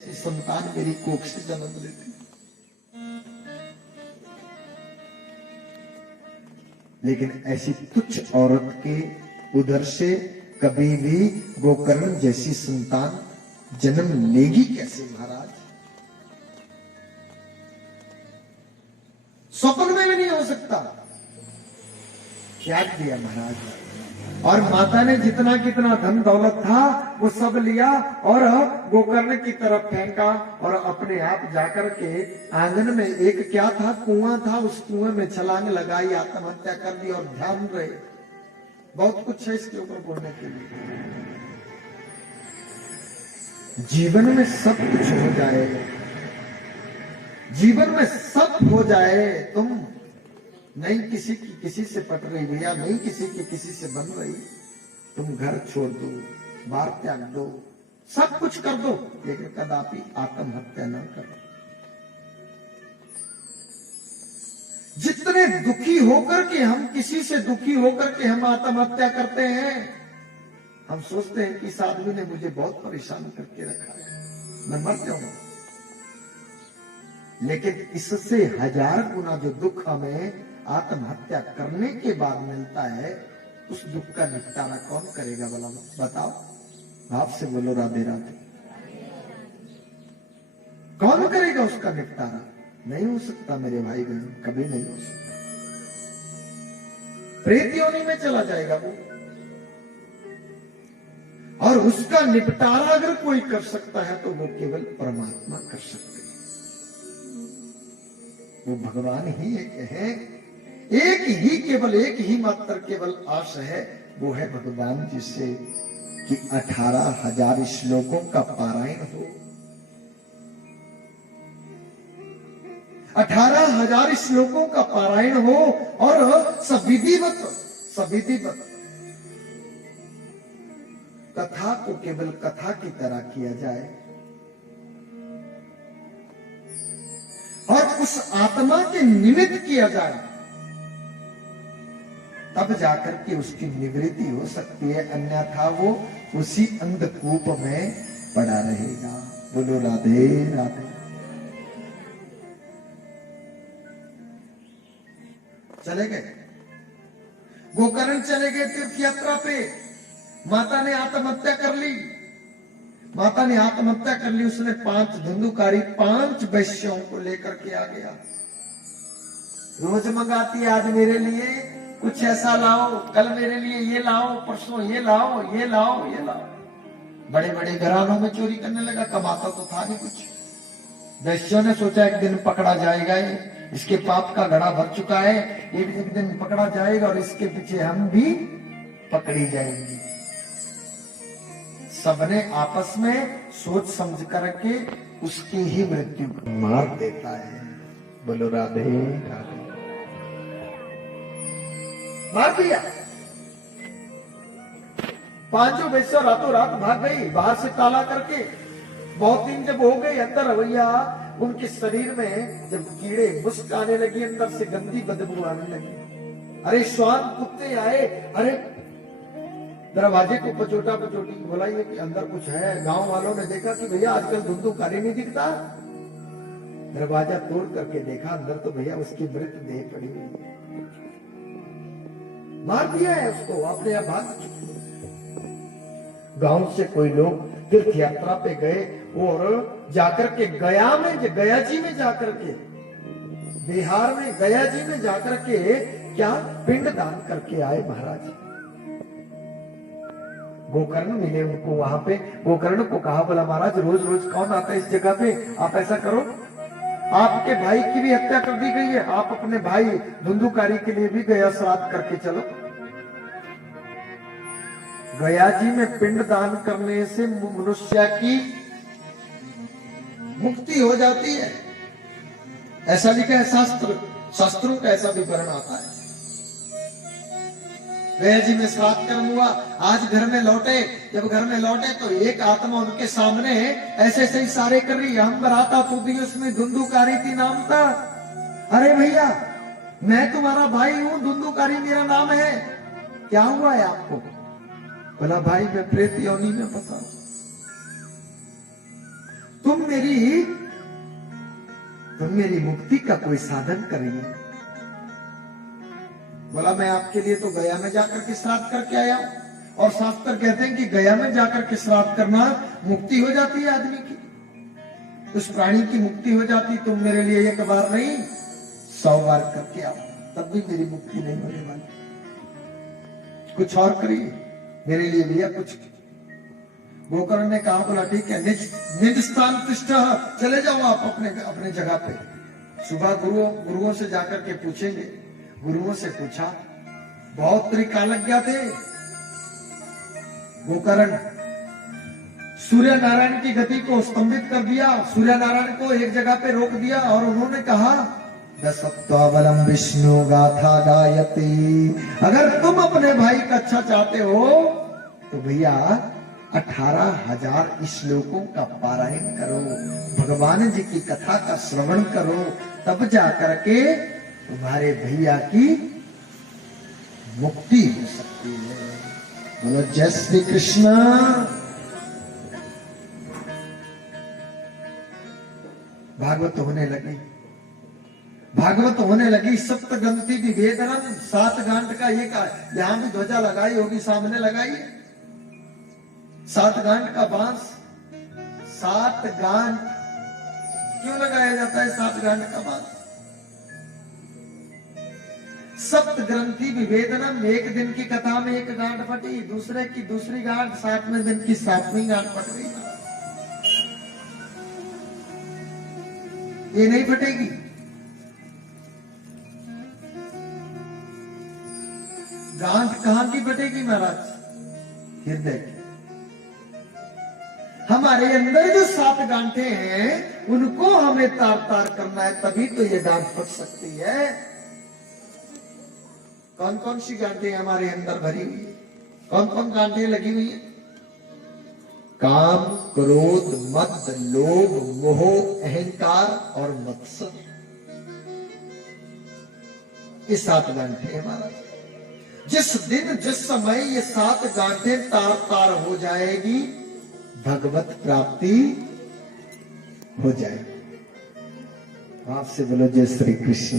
संतान मेरी कोख से जन्म लेती, लेकिन ऐसी तुच्छ औरत के उधर से कभी भी गोकर्ण जैसी संतान जन्म लेगी कैसे महाराज? स्वप्न में भी नहीं हो सकता। त्याग दिया महाराज, और माता ने जितना कितना धन दौलत था वो सब लिया और गोकर्ण की तरफ फेंका, और अपने आप जाकर के आंगन में एक क्या था, कुआं था, उस कुएं में छलांग लगाई, आत्महत्या कर दी। और ध्यान रहे, बहुत कुछ है इसके ऊपर बोलने के लिए। जीवन में सब कुछ हो जाए, जीवन में सब हो जाए, तुम नहीं किसी की किसी से पट रही भैया, नहीं किसी की किसी से बन रही, तुम घर छोड़ दो, बार त्याग दो, सब कुछ कर दो, लेकिन कदापि आत्महत्या न करो। जितने दुखी होकर के हम किसी से दुखी होकर के हम आत्महत्या करते हैं, हम सोचते हैं कि इस आदमी ने मुझे बहुत परेशान करके रखा है, मैं मर जाऊंगा। लेकिन इससे 1000 गुना जो दुख हमें आत्महत्या करने के बाद मिलता है, उस दुख का निपटारा कौन करेगा भला? बताओ, आपसे बोलो राधे राधे। कौन करेगा उसका निपटारा? नहीं हो सकता मेरे भाई बहन, कभी नहीं हो सकता। प्रेत योनि में चला जाएगा वो, और उसका निपटारा अगर कोई कर सकता है तो वो केवल परमात्मा कर सकते हैं। वो भगवान ही एक है, एक ही, केवल एक ही मात्र केवल आश है, वो है भगवान जी से कि 18,000 श्लोकों का पारायण हो, 18,000 श्लोकों का पारायण हो, और सविधिवत कथा को केवल कथा की तरह किया जाए, और उस आत्मा के निमित्त किया जाए, तब जाकर के उसकी निवृत्ति हो सकती है, अन्यथा वो उसी अंधकूप में पड़ा रहेगा। बोलो राधे राधे। चले गए गोकर्ण, चले गए तीर्थ यात्रा पे। माता ने आत्महत्या कर ली, माता ने आत्महत्या कर ली। उसने 5 धुंधुकारी 5 वैश्यों को लेकर के आ गया। रोज मंगाती, आज मेरे लिए कुछ ऐसा लाओ, कल मेरे लिए ये लाओ, परसों ये लाओ, ये लाओ, ये लाओ। बड़े बड़े घरानों में चोरी करने लगा, कमाता तो था नहीं कुछ। वैश्यों ने सोचा एक दिन पकड़ा जाएगा, इसके पाप का घड़ा भर चुका है, एक दिन पकड़ा जाएगा और इसके पीछे हम भी पकड़ी जाएंगे। सबने आपस में सोच समझ करके उसकी ही मृत्यु मार देता है। बोलो राधे राधे। मार दिया। 5 वैश्य रातों रात भाग गई, बाहर से ताला करके। बहुत दिन जब हो गए अंदर, भैया उनके शरीर में जब कीड़े मुश्क आने लगी, अंदर से गंदी बदबू आने लगी। अरे श्वान कुत्ते आए, अरे दरवाजे को पचोटा पचोटी, बोला ये कि अंदर कुछ है। गांव वालों ने देखा कि भैया आजकल धुंधुकारी नहीं दिखता। दरवाजा तोड़ करके देखा, अंदर तो भैया उसकी मृत देह पड़ी हुई है। मार दिया है उसको, अपने आप भाग चुके। गांव से कोई लोग तीर्थ यात्रा पे गए और जाकर के गया जी में जाकर के, बिहार में गया जी में जाकर के क्या पिंड दान करके आए महाराज। गोकर्ण मिले उनको वहां पे। गोकर्ण को कहा, बोला महाराज रोज रोज कौन आता है इस जगह पे, आप ऐसा करो, आपके भाई की भी हत्या कर दी गई है, आप अपने भाई धुंधुकारी के लिए भी गया श्राद्ध करके चलो। गया जी में पिंड दान करने से मनुष्य की मुक्ति हो जाती है, ऐसा लिखा है शास्त्रों का ऐसा विवरण आता है। गया जी में श्राद्ध कर्म हुआ, आज घर में लौटे। जब घर में लौटे तो एक आत्मा उनके सामने ऐसे ऐसे इशारे कर रही, हम बराता तू भी उसमें धुंधुकारी थी नाम था। अरे भैया मैं तुम्हारा भाई हूं, धुंधुकारी मेरा नाम है, क्या हुआ है आपको? बोला भाई मैं प्रेत योनि में फंसा। तुम मेरी मुक्ति का कोई साधन करिए। बोला मैं आपके लिए तो गया में जाकर के श्राद्ध करके आया हूं, और शास्त्र कहते हैं कि गया में जाकर के श्राद्ध करना मुक्ति हो जाती है आदमी की, उस प्राणी की मुक्ति हो जाती। तुम मेरे लिए एक बार नहीं 100 बार करके आओ, तब भी मेरी मुक्ति नहीं होने वाली। कुछ और करिए मेरे लिए भैया कुछ। गोकर्ण ने कहा, बोला ठीक है, निज स्थान तिष्ठ, चले जाओ आप अपने जगह पे। सुबह गुरुओं से जाकर के पूछेंगे। गुरुओं से पूछा, बहुत त्रिकालज्ञ थे गोकर्ण, सूर्य नारायण की गति को स्तंभित कर दिया, सूर्य नारायण को एक जगह पे रोक दिया, और उन्होंने कहा दशत्वाबलम विष्णु गाथा गायती, अगर तुम अपने भाई का अच्छा चाहते हो तो भैया 18,000 श्लोकों का पारायण करो, भगवान जी की कथा का श्रवण करो, तब जाकर के तुम्हारे भैया की मुक्ति हो सकती है। बोलो जय श्री कृष्ण। भागवत होने लगी, भागवत होने लगी। सप्त ग्रंथि विभेदनम, 7 गांठ का ये का, यहां भी ध्वजा लगाई होगी, सामने लगाई है 7 गांठ का बांस। 7 गांठ क्यों लगाया जाता है? 7 गांठ का बांस। सप्त ग्रंथि विभेदनम, एक दिन की कथा में 1 गांठ फटी, दूसरे की दूसरी गांठ, 7वें दिन की 7वीं गांठ फट गई। ये नहीं फटेगी। गांठ कहां की फटेगी महाराज? हृदय की। हमारे अंदर जो 7 गांठे हैं उनको हमें तार तार करना है, तभी तो ये गांठ फट सकती है। कौन कौन सी गांठें हमारे अंदर भरी हुई है? कौन कौन गांठें लगी हुई है? काम, क्रोध, मद, लोभ, मोह, अहंकार और मत्सर, ये 7 गांठें हमारा। जिस दिन जिस समय ये 7 गांठें तार तार हो जाएगी, भगवत प्राप्ति हो जाएगी। आपसे बोलो जय श्री कृष्ण।